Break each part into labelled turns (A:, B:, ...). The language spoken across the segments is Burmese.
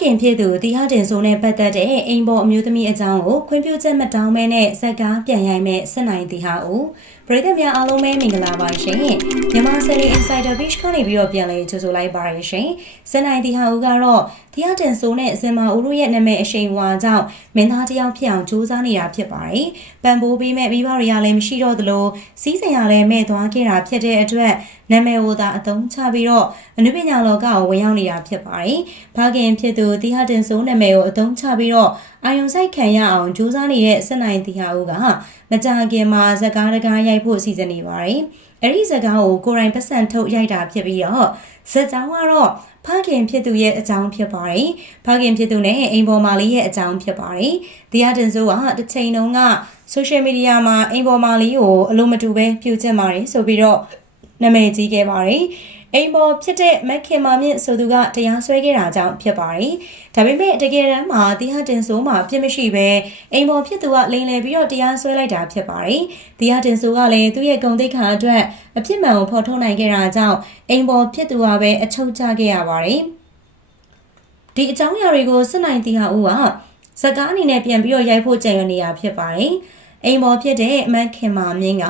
A: ခင်ဖြစ်သူတီဟာတင်ဆိုနဲ့ပတ်သက်တဲ့အိမ်ပေါ်အမျိုးသမီးအကြောင်းကိုခွင့်ပြုချက်မတောင်းမဲနဲ့ဇက်ကားပြန်ရိုက်မဲ့စစ်နိုင်တီဟာဦး ပရိသတ်များအားလုံးပဲမင်္ဂလာပါရှင်မြန်မာဆယ်လီ Insider Beach ကနေပြီးတော့ပြန်လဲကြိုဆိုလိုက်ပါရရှင်စစ်နိုင်တီဟာဦးကတော့တီဟာတင်ဆိုနဲ့စင်မာဦးတို့ရဲ့နာမည်အရှိန်ဝါကြောင့်မင်းသားတစ်ယောက်ဖြစ်အောင်ကြိုးစားနေတာဖြစ်ပါတယ်ပံပိုးပေးမဲ့မိဘတွေကလည်းမရှိတော့သလိုစီးစင်ရလည်းမဲ့သွားခဲ့တာဖြစ်တဲ့အတွက်နာမည်ကိုသာအသုံးချပြီးတော့အနုပညာလောကကိုဝင်ရောက်နေတာဖြစ်ပါတယ်။ဘာခင်ဖြစ်သူတီဟာတင်ဆိုးနာမည်ကိုအသုံးချပြီးတော့အာယုံဆိုင်ခံရအောင်ကြိုးစားနေတဲ့စက်နိုင်တီဟာဦးကမကြာခင်မှာဇကားတကားရိုက်ဖို့စီစဉ်နေပါတယ်။အဲ့ဒီဇကားကိုကိုရိုင်းပတ်စံထုတ်ရိုက်တာဖြစ်ပြီးတော့ဇက်ကြောင်းကတော့ဖခင်ဖြစ်သူရဲ့အကြောင်းဖြစ်ပါတယ်။ဖခင်ဖြစ်သူနဲ့အိမ်ပေါ်မာလေးရဲ့အကြောင်းဖြစ်ပါတယ်။ဒီယာတင်ဆိုးကတစ်ချိန်တုန်းက social media မှာအိမ်ပေါ်မာလေးကိုအလိုမတူပဲပြုကျင့်ပါတယ်ဆိုပြီးတော့နာမည်ကြီးခဲ့ပါတယ်။ အိမ်ပေါ်ဖြစ်တဲ့မက်ခင်မာမြင့်ဆိုသူကတရားစွဲခဲ့တာကြောင့်ဖြစ်ပါတယ်။ဒါပေမဲ့တကယ်တမ်းမှာတီဟာတင်ဆိုးမှာပြစ်မရှိပဲအိမ်ပေါ်ဖြစ်သူကလိန်လည်ပြီးတော့တရားစွဲလိုက်တာဖြစ်ပါတယ်။တီဟာတင်ဆိုးကလည်းသူ့ရဲ့ဂုဏ်သိက္ခာအတွက်အဖြစ်မှန်ကိုဖော်ထုတ်နိုင်ခဲ့တာကြောင့်အိမ်ပေါ်ဖြစ်သူကပဲအချုပ်ချခဲ့ရပါတယ်။ဒီအကြောင်းအရာတွေကိုစစ်နိုင်တီဟာဦးကစကားအနေနဲ့ပြန်ပြီးတော့ရိုက်ဖို့ကြံရနေတာဖြစ်ပါတယ်။ အိမ်ပေါ်ဖြစ်တဲ့မက်ခင်မာမြင့်က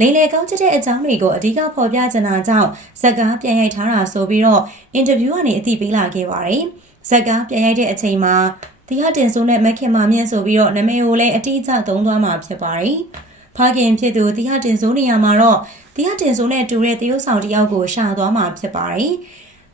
A: လိန်လေကောင်းချတဲ့အကြောင်းတွေကိုအဓိကဖော်ပြချင်တာကြောင့်ဇက်ကားပြန်ရိုက်ထားတာဆိုပြီးတော့အင်တာဗျူးကနေအသိပေးလာခဲ့ပါတယ်။ဇက်ကားပြန်ရိုက်တဲ့အချိန်မှာတီဟာတင်ဆိုးနဲ့မက်ခင်မာမြင့်ဆိုပြီးတော့နာမည်ကိုလည်းအတိအကျသုံးသွားမှာဖြစ်ပါတယ်။ဖခင်ဖြစ်သူတီဟာတင်ဆိုးနေရာမှာတော့တီဟာတင်ဆိုးနဲ့တူတဲ့တရုတ်ဆောင်တယောက်ကိုရှာသွားမှာဖြစ်ပါတယ်။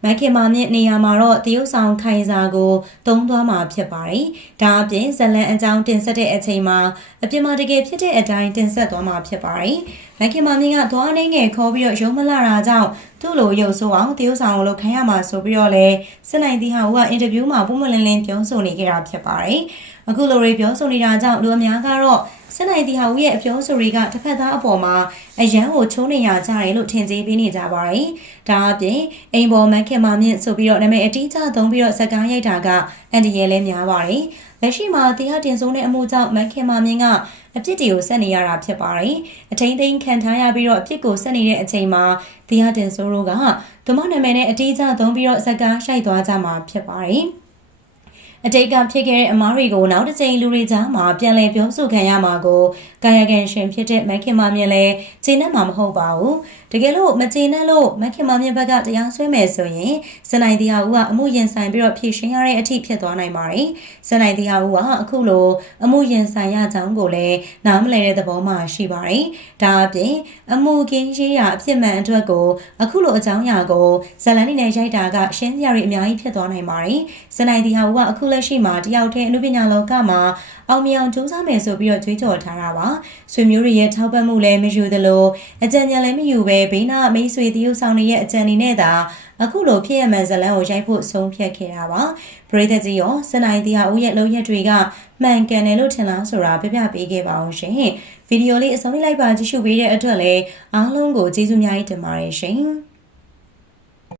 A: မခင်မာမြင့်နေရာမှာတော့တရုတ်ဆောင်ခိုင်စာကိုသုံးသွားမှာဖြစ်ပါတယ်။ဒါအပြင်ဇလန်အကြောင်းတင်ဆက်တဲ့အချိန်မှာအပြင်မှာတကယ်ဖြစ်တဲ့အတိုင်းတင်ဆက်သွားမှာဖြစ်ပါတယ်။မခင်မာမြင့်ကသွားနေငယ်ခေါ်ပြီးတော့ရုံမလာတာကြောင့်သူ့လိုရုပ်ဆိုးအောင်တရုတ်ဆောင်ကိုလို့ခံရမှာဆိုပြီးတော့လဲစစ်နိုင်တီဟာကအင်တာဗျူးမှာပုံမလင်းလင်းပြောဆိုနေကြတာဖြစ်ပါတယ်။အခုလိုတွေပြောဆိုနေတာကြောင့်လူအများကတော့ စစ်နိုင်တီဟာဦးရဲ့အပြောဆိုတွေကတစ်ဖက်သားအပေါ်မှာအရန်ကိုချိုးနေရကြတယ်လို့ထင်ကြေးပေးနေကြပါတယ်။ဒါအပြင်အိမ်ပေါ်မက်ခင်မာမြင့်ဆိုပြီးတော့နာမည်အတိအကျသုံးပြီးတော့ဇက်ကားရိုက်တာကအန်ဒီရဲလဲများပါတယ်။လက်ရှိမှာတရားတင်ဆုံးတဲ့အမှုကြောင့်မက်ခင်မာမြင့်ကအပြစ်တွေကိုဆက်နေရတာဖြစ်ပါတယ်။အထိန်သိမ်းခံထားရပြီးတော့အပြစ်ကိုဆက်နေတဲ့အချိန်မှာတရားတင်ဆိုးတို့ကဒမနာမည်နဲ့အတိအကျသုံးပြီးတော့ဇက်ကားရှိုက်သွားကြမှာဖြစ်ပါတယ်။ အတိတ်ကဖြစ်ခဲ့တဲ့အမားတွေကိုနောက်တစ်ချိန်လူတွေကြားမှာပြန်လည်ပြောဆိုခံရမှာကိုကာယကံရှင်ဖြစ်တဲ့မက်ခင်မမြင်လဲခြေနဲ့မှာမဟုတ်ပါဘူးတကယ်လို့မခြေနဲ့လို့မက်ခင်မမြင်ဘက်ကတရားစွဲမယ်ဆိုရင်စနိုင်တရားဦးကအမှုရင်ဆိုင်ပြီးတော့ဖြေရှင်းရတဲ့အထိဖြစ်သွားနိုင်ပါတယ်စနိုင်တရားဦးကအခုလိုအမှုရင်ဆိုင်ရကြောင်းကိုလည်းနားမလည်တဲ့သဘောမှရှိပါတယ်ဒါအပြင်အမှုကင်းရေးရာအဖြစ်မှန်အတွက်ကိုအခုလိုအကြောင်းအရာကိုဇလန်နေနဲ့ရိုက်တာကရှင်းစရာတွေအများကြီးဖြစ်သွားနိုင်ပါတယ်စနိုင်တရားဦးကအခုလက်ရှိမှာတယောက်တည်းအမှုပညာလောကမှာအောင်မြင်အောင်ကြိုးစားမယ်ဆိုပြီးတော့ကြွေးကြော်ထားတာပါဆွေမျိုးတွေရဲ့ထောက်ပံ့မှုလည်းမယူသလိုအကြံဉာဏ်လည်းမယူပဲဘေးနာမိတ်ဆွေတရုပ်ဆောင်တွေရဲ့အကြံတွေနဲ့သာအခုလိုဖြစ်ရမှန်ဇလန်းကိုရိုက်ဖို့ဆုံးဖြတ်ခဲ့တာပါပရိသတ်ကြီးရောစနိုင်တရားဦးရဲ့လုံရက်တွေကမှန်ကန်တယ်လို့ထင်လားဆိုတာပြပြပေးခဲ့ပါအောင်ရှင်ဗီဒီယိုလေးအဆုံးလေးလိုက်ပါကြည့်ရှုပေးတဲ့အတွက်လည်းအားလုံးကိုကျေးဇူးများကြီးတင်ပါတယ်ရှင်